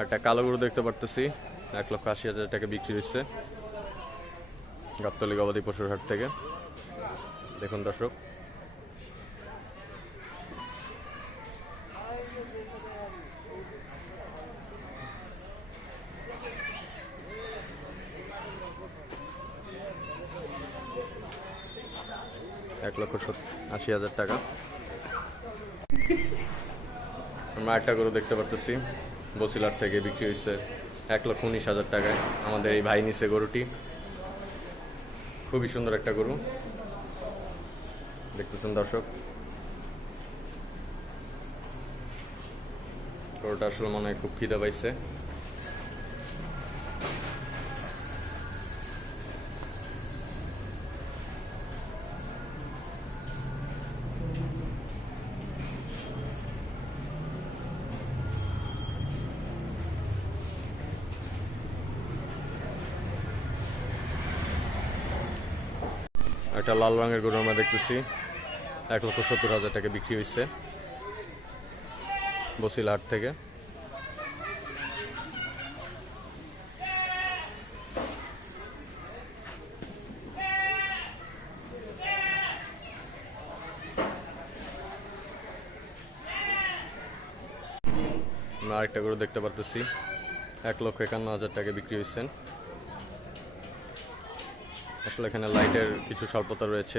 আর একটা কালো গরু দেখতে পারতেছি। এক লক্ষ আশি হাজার টাকা বিক্রি হচ্ছে গাবতলি গবাদি পশুর হাট থেকে। দেখুন দর্শক। এক লক্ষ আশি হাজার টাকা। আমরা একটা গরু দেখতে পারতেছি। বসিলার থেকে বিক্রি হয়েছে এক লক্ষ উনিশ হাজার টাকায়। আমাদের এই ভাই নিছে গরুটি। খুবই সুন্দর একটা গরু। দেখতেছেন দর্শক। গরুটা আসলে মনে হয় খুব খিদে পাইছে। একটা লাল রঙের গরু আমরা দেখতেছি। এক লক্ষ সত্তর হাজার টাকা বিক্রি হয়েছে। বসিলহাট থেকে। আরেকটা গরু দেখতে পারতেছি। এক লক্ষ একান্ন হাজার টাকা বিক্রি হয়েছেন আসলে এখানে লাইটের কিছু স্বল্পতা রয়েছে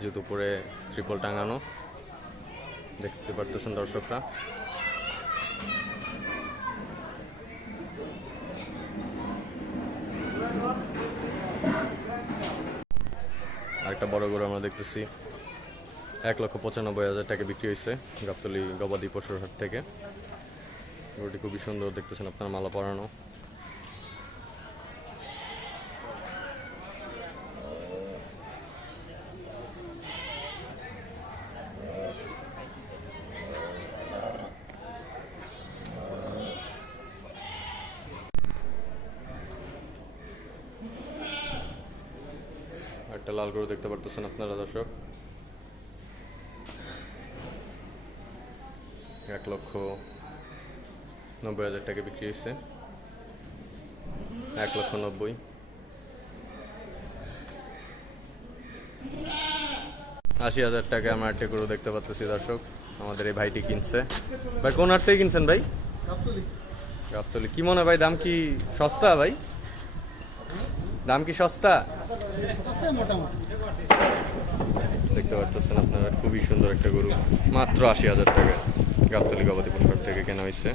যেহেতু উপরে ত্রিপল টাঙানো। দেখতে পারতেছেন দর্শকরা। আরেকটা বড় গরু আমরা দেখতেছি। এক লক্ষ পঁচানব্বই হাজার টাকা বিক্রি হয়েছে গাবতলি গবাদি পশুর হাট থেকে। গরুটি খুবই সুন্দর দেখতেছেন আপনার মালা পরানো। একটা লাল গরু দেখতে পারতেছেন আপনারা দর্শক। এক লক্ষ নব্বই হাজার টাকা বিক্রি হয়েছে। এক লক্ষ নব্বই। আশি হাজার টাকা আমরা একটা গরু দেখতে পাচ্ছি দর্শক। আমাদের এই ভাইটি কিনছে। ভাই কোন হাট থেকে কিনছেন ভাই? গাবতলি কি মনে হয় ভাই দাম কি সস্তা ভাই? দাম কি সস্তা? দেখতে পাচ্ছেন আপনারা খুবই সুন্দর একটা গরু। মাত্র আশি হাজার টাকা। গাবতলি গবাদি পশুর থেকে কেনা হয়েছে।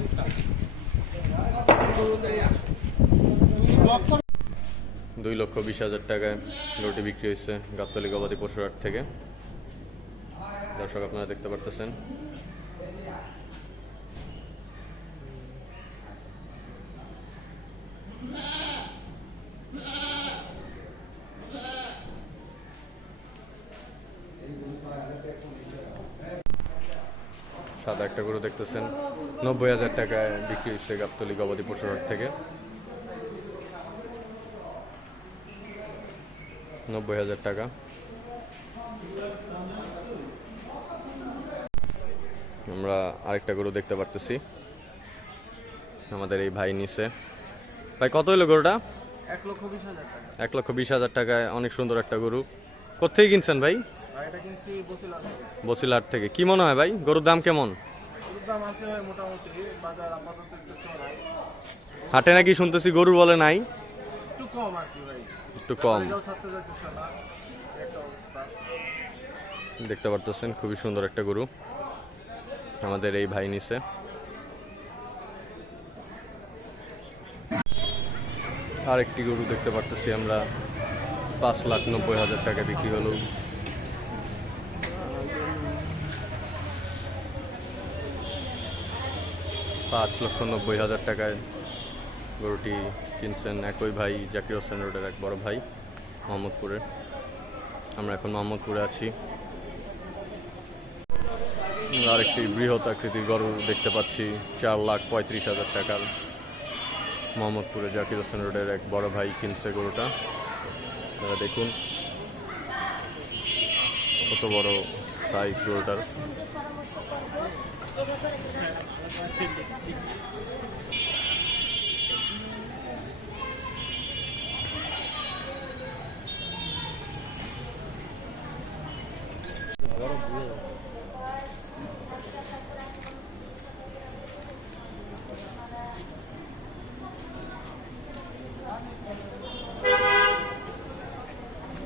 দুই লক্ষ বিশ হাজার টাকায় গরুটি বিক্রি হয়েছে গাবতলি গবাদি পশুর হাট থেকে। দর্শক আপনারা দেখতে পারতেছেন। সাদা একটা গরু দেখতেছেন। নব্বই হাজার টাকায় বিক্রি হচ্ছে গাবতলি গবাদি পশুর হাট থেকে। নব্বই হাজার টাকা। আমরা আরেকটা গরু দেখতে পারতেছি। আমাদের এই ভাই নিচে ভাই কত হলো গরুটা? এক লক্ষ বিশ হাজার টাকায় অনেক সুন্দর একটা গরু। কোথেকে কিনছেন ভাই? বসিলাম থেকে। কি মনে হয় ভাই? গরুর দাম কেমন? হাটে নাকি শুনতেছি গরু বলে নাই। একটু কম দেখতে পারতেছেন খুবই সুন্দর একটা গরু আমাদের এই ভাই নিচে আরেকটি গরু দেখতে পারতেছি আমরা পাঁচ লাখ নব্বই হাজার টাকা বিক্রি হলো। পাঁচ লক্ষ নব্বই হাজার টাকায় গরুটি কিনছেন একই ভাই, জাকির হোসেন রোডের এক বড় ভাই, মোহাম্মদপুরের। আমরা এখন মোহাম্মদপুরে আছি। আরেকটি বৃহৎ আকৃতির গরু দেখতে পাচ্ছি, চার লাখ পঁয়ত্রিশ হাজার টাকার। মোহাম্মদপুরে জাকির হোসেন রোডের এক বড় ভাই কিনছে গরুটা। আপনারা দেখুন কত বড় সাইজ গরুটার।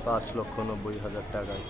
পাঁচ লক্ষ নব্বই হাজার টাকায়।